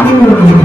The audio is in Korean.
음.